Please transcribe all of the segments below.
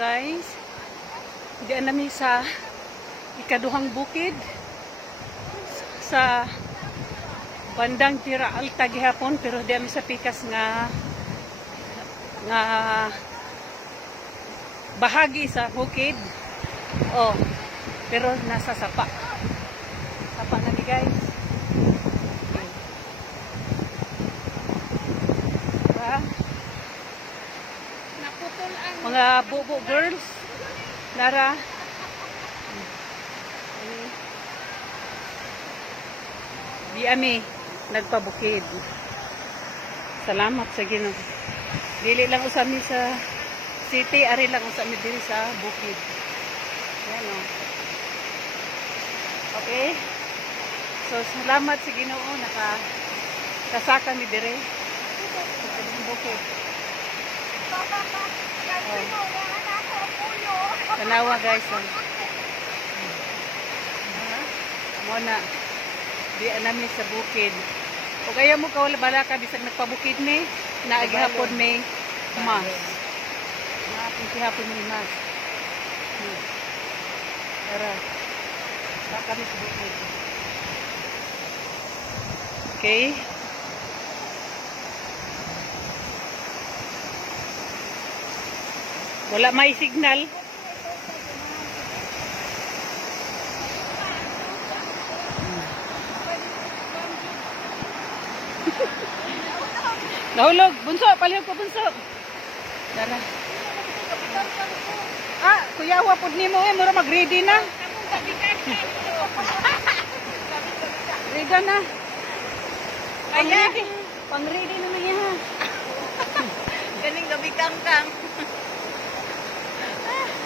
guys. Diyan nami sa ikaduhang bukid sa bandang Tira Alta gihapon, pero diyan sa pikas nga bahagi sa bukid. Oh, pero nasa sapa. Sapa na ni guys. Diba? Mga bobo girls. Nara. Di ami nagpabukid. Salamat sa Ginoo. Dili lang usami sa city, ari lang usami diri sa bukid. Yan o. Okay? So, salamat sa Ginoo, nakasaka mi diri. Sa bukid. Tanawa guys. Muna. Di anami sa bukid. O kaya mo kawala bala ka bisag nagpabukid ni, naagihapon may mas. Naagihapon may mas. Tara. Baka kami sa bukid. Okay. Wala may signal. Nahulog. Bunso, palihog ko bunso. Dara. Ah, kuya wapod nimo mura mag-ready na. Ready na. Pang-ready. Pang-ready na niya ha. Ganing gabi kangkang.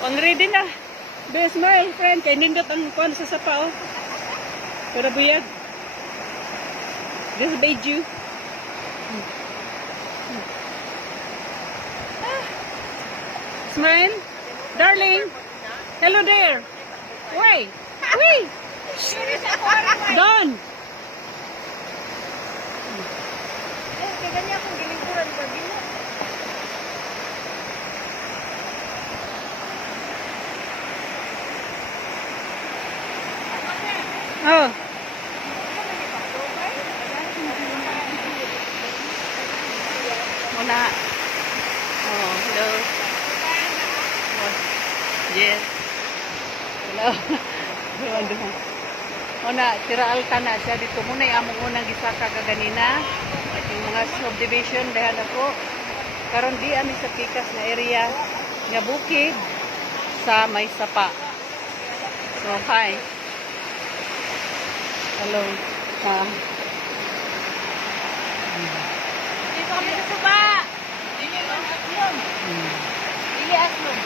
Pang-ready na. Best my friend, kay nindot ang kuwan sa sapa oh. Para buyag. This is Beiju. Smile. Darling. Hello there. Wait. Wait. Don. Kaya niya akong gilingkuran ba gina? Oh. Muna. Oh, hello. Oh, yes. Hello. Muna, Tira Alta na siya dito. Muna yung among unang gisaka kaganina. Yung mga subdivision, dahan ako. Karon di ami sa pikas na area nga bukid sa may sapa. So, hi. Hello. Dito kami sa suba. Dili lang aslom. Dili aslom.